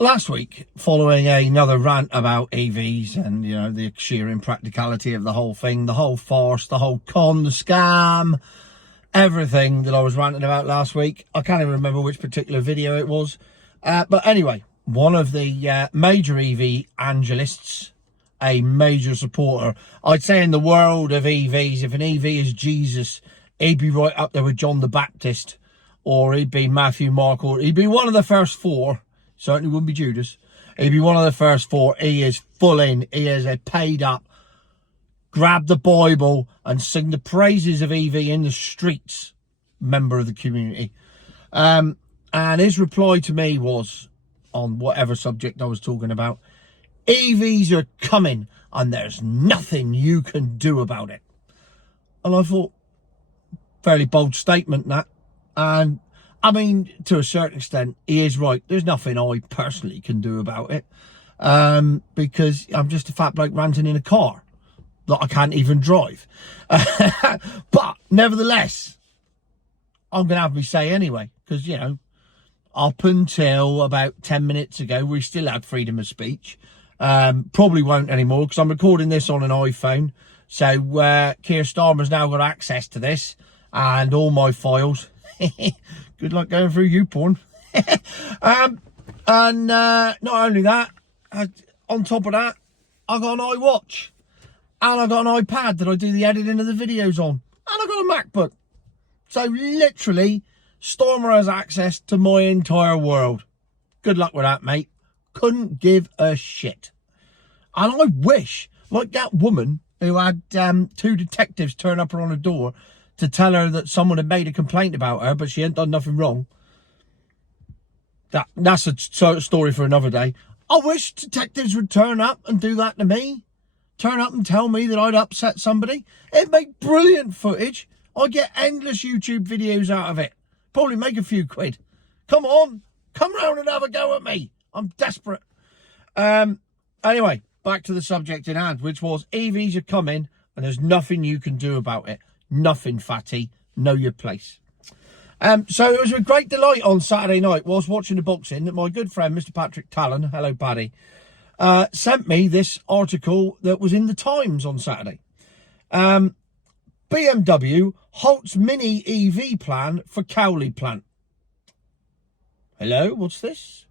Last week, following another rant about EVs and, you know, the sheer impracticality of the whole thing, the whole farce, the whole con, the scam, everything that I was ranting about last week. I can't even remember which particular video it was. But anyway, one of the major evangelists, a major supporter, I'd say in the world of EVs, if an EV is Jesus, he'd be right up there with John the Baptist, or he'd be Matthew, Mark, or he'd be one of the first four. Certainly wouldn't be Judas. He'd be one of the first four. He is full in. He is a paid up, grab the Bible and sing the praises of EV in the streets member of the community. And his reply to me was, on whatever subject I was talking about, EVs are coming and there's nothing you can do about it. And I thought, fairly bold statement that. And I mean, to a certain extent, he is right. There's nothing I personally can do about it. Because I'm just a fat bloke ranting in a car that I can't even drive. But nevertheless, I'm going to have me say anyway. Because, you know, up until about 10 minutes ago, we still had freedom of speech. Probably won't anymore because I'm recording this on an iPhone. So Keir Starmer's now got access to this and all my files. Good luck going through YouPorn. And not only that, on top of that, I got an iWatch. And I got an iPad that I do the editing of the videos on. And I got a MacBook. So literally, Stormer has access to my entire world. Good luck with that, mate. Couldn't give a shit. And I wish, like that woman who had two detectives turn up her on a door to tell her that someone had made a complaint about her, but she hadn't done nothing wrong. That's a story for another day. I wish detectives would turn up and do that to me. Turn up and tell me that I'd upset somebody. It'd make brilliant footage. I'd get endless YouTube videos out of it. Probably make a few quid. Come on. Come round and have a go at me. I'm desperate. Anyway, back to the subject in hand, which was EVs are coming and there's nothing you can do about it. Nothing, fatty. Know your place. So it was with great delight on Saturday night whilst watching the boxing that my good friend, Mr. Patrick Talon, hello, Paddy, sent me this article that was in the Times on Saturday. BMW halts mini EV plan for Cowley plant. Hello, what's this?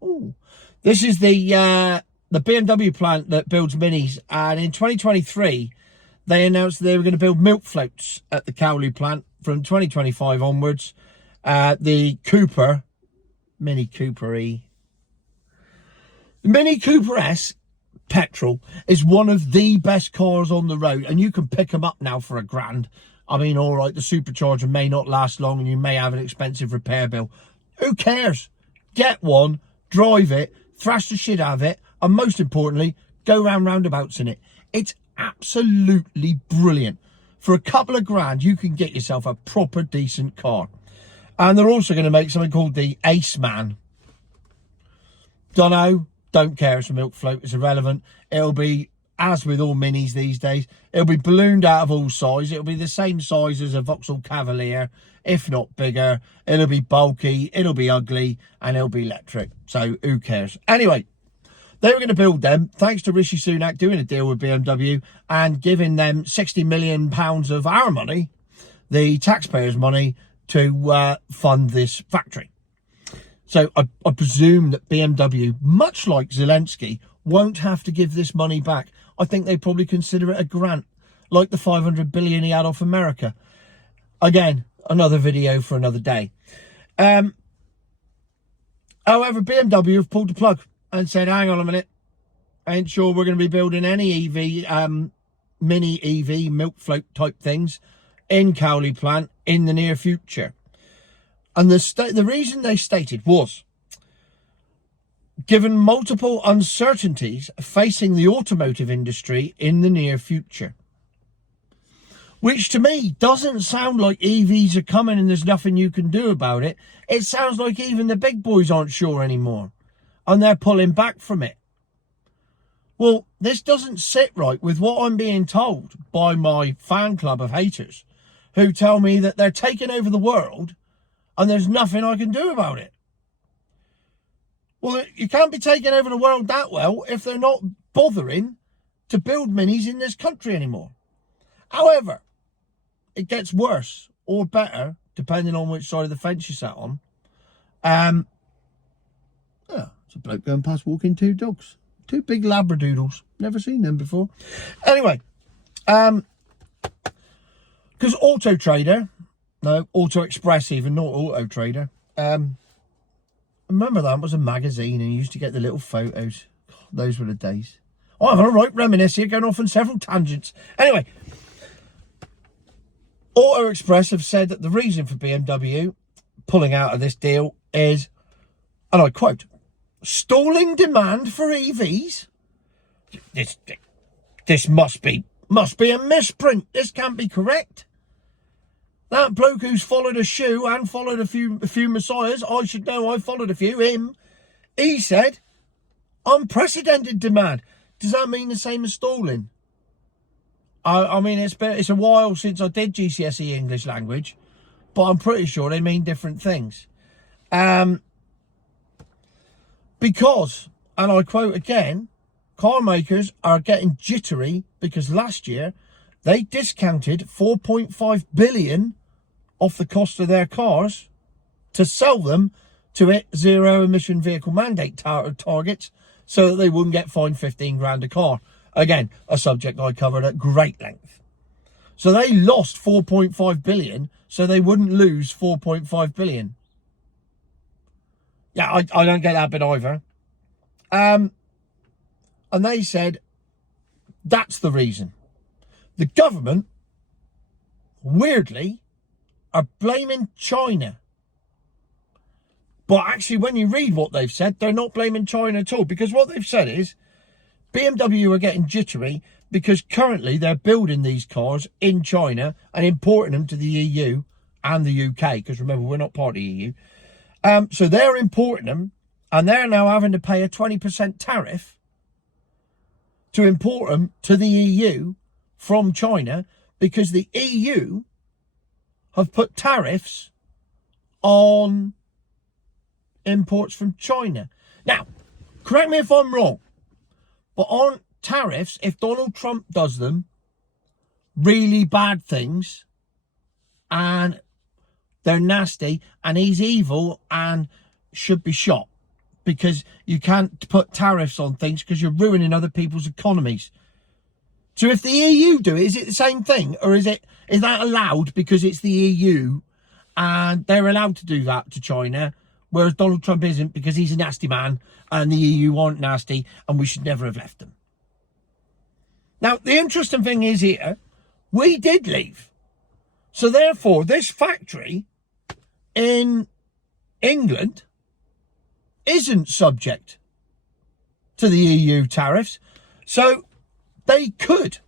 Oh, this is the BMW plant that builds minis, and in 2023 they announced they were going to build milk floats at the Cowley plant from 2025 onwards. The Cooper, Mini Cooper E, Mini Cooper S petrol is one of the best cars on the road, and you can pick them up now for £1,000. I mean, all right, the supercharger may not last long and you may have an expensive repair bill. Who cares? Get one, drive it, thrash the shit out of it, and most importantly, go round roundabouts in it. It's absolutely brilliant. For a couple of grand, you can get yourself a proper decent car. And they're also going to make something called the Ace Man. Dunno, don't care, it's a milk float, it's irrelevant. It'll be, as with all minis these days, it'll be ballooned out of all size. It'll be the same size as a Vauxhall Cavalier, if not bigger. It'll be bulky, it'll be ugly, and it'll be electric. So who cares? Anyway, they were going to build them, thanks to Rishi Sunak doing a deal with BMW and giving them £60 million of our money, the taxpayers' money, to fund this factory. So I presume that BMW, much like Zelensky, won't have to give this money back. I think they probably consider it a grant, like the $500 billion he had off America. Again, another video for another day. However, BMW have pulled the plug and said, hang on a minute, I ain't sure we're going to be building any EV, mini EV milk float type things in Cowley plant in the near future. And the reason they stated was, given multiple uncertainties facing the automotive industry in the near future. Which to me doesn't sound like EVs are coming and there's nothing you can do about it. It sounds like even the big boys aren't sure anymore. And they're pulling back from it. Well, this doesn't sit right with what I'm being told by my fan club of haters, who tell me that they're taking over the world and there's nothing I can do about it. Well, you can't be taking over the world that well if they're not bothering to build minis in this country anymore. However, it gets worse or better depending on which side of the fence you sat on. It's a bloke going past walking two dogs. Two big Labradoodles. Never seen them before. Anyway, because Auto Trader, no, Auto Express even, not Auto Trader. Remember that was a magazine and you used to get the little photos. God, those were the days. Oh, I'm going to right reminisce here, going off on several tangents. Anyway, Auto Express have said that the reason for BMW pulling out of this deal is, and I quote, stalling demand for EVs. This must be a misprint. This can't be correct. That bloke who's followed a shoe and followed a few messiahs, I should know, I followed a few, him, he said, unprecedented demand. Does that mean the same as stalling? I mean, it's a while since I did GCSE English language, but I'm pretty sure they mean different things. Because, and I quote again, car makers are getting jittery because last year they discounted 4.5 billion off the cost of their cars to sell them to hit zero emission vehicle mandate targets so that they wouldn't get fined 15 grand a car. Again, a subject I covered at great length. So they lost 4.5 billion so they wouldn't lose 4.5 billion. Yeah, I don't get that bit either. And they said that's the reason. The government, weirdly, are blaming China. But actually, when you read what they've said, they're not blaming China at all. Because what they've said is BMW are getting jittery because currently they're building these cars in China and importing them to the EU and the UK. Because remember, we're not part of the EU. So they're importing them and they're now having to pay a 20% tariff to import them to the EU from China because the EU have put tariffs on imports from China. Now, correct me if I'm wrong, but aren't tariffs, if Donald Trump does them, really bad things and they're nasty and he's evil and should be shot? Because you can't put tariffs on things because you're ruining other people's economies. So if the EU do it, is it the same thing? Or is that allowed because it's the EU and they're allowed to do that to China, whereas Donald Trump isn't because he's a nasty man and the EU aren't nasty and we should never have left them? Now, the interesting thing is here, we did leave. So therefore, this factory in England isn't subject to the EU tariffs. So they could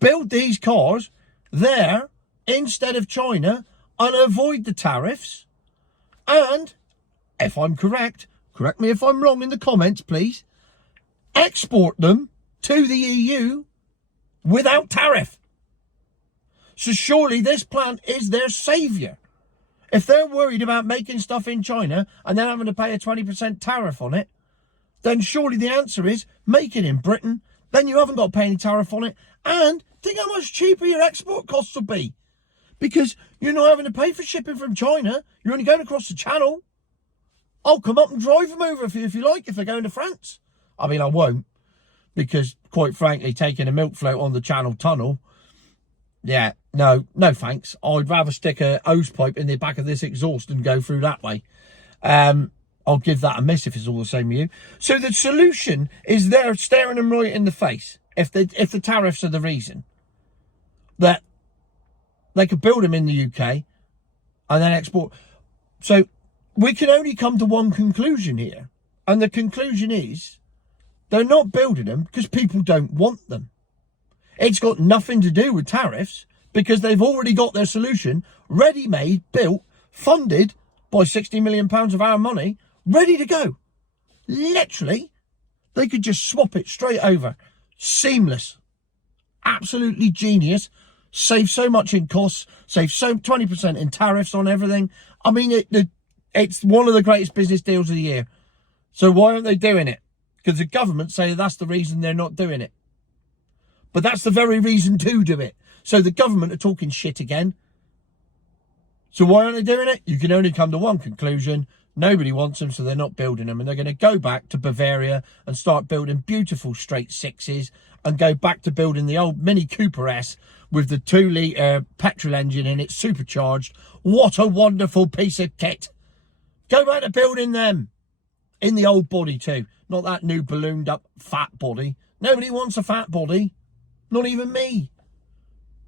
build these cars there instead of China and avoid the tariffs. And, if I'm correct me if I'm wrong in the comments, please, export them to the EU without tariff. So surely this plant is their saviour. If they're worried about making stuff in China and then having to pay a 20% tariff on it, then surely the answer is make it in Britain. Then you haven't got to pay any tariff on it. And think how much cheaper your export costs will be. Because you're not having to pay for shipping from China. You're only going across the channel. I'll come up and drive them over if you like, if they're going to France. I mean, I won't. Because, quite frankly, taking a milk float on the Channel Tunnel, yeah, no thanks. I'd rather stick a hose pipe in the back of this exhaust and go through that way. I'll give that a miss if it's all the same with you. So the solution is they're staring them right in the face. If the tariffs are the reason, that they could build them in the UK and then export. So we can only come to one conclusion here. And the conclusion is they're not building them because people don't want them. It's got nothing to do with tariffs because they've already got their solution ready-made, built, funded by £60 million of our money, ready to go. Literally, they could just swap it straight over. Seamless. Absolutely genius. Save so much in costs. Save 20% in tariffs on everything. I mean, it's one of the greatest business deals of the year. So why aren't they doing it? Because the government say that's the reason they're not doing it. But that's the very reason to do it. So the government are talking shit again. So why aren't they doing it? You can only come to one conclusion. Nobody wants them, so they're not building them. And they're going to go back to Bavaria and start building beautiful straight sixes and go back to building the old Mini Cooper S with the 2-litre petrol engine in it, supercharged. What a wonderful piece of kit. Go back to building them in the old body too. Not that new ballooned up fat body. Nobody wants a fat body. Not even me.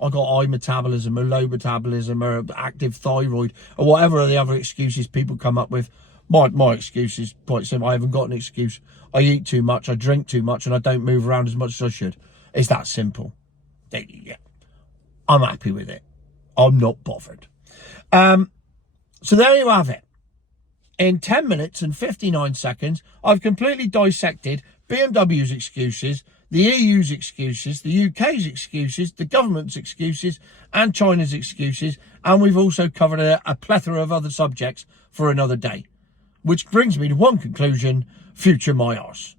I got high metabolism or low metabolism or active thyroid or whatever are the other excuses people come up with. My excuse is quite simple. I haven't got an excuse. I eat too much, I drink too much, and I don't move around as much as I should. It's that simple. Yeah. I'm happy with it. I'm not bothered. So there you have it. In 10 minutes and 59 seconds, I've completely dissected BMW's excuses, the EU's excuses, the UK's excuses, the government's excuses, and China's excuses. And we've also covered a plethora of other subjects for another day. Which brings me to one conclusion: future my arse.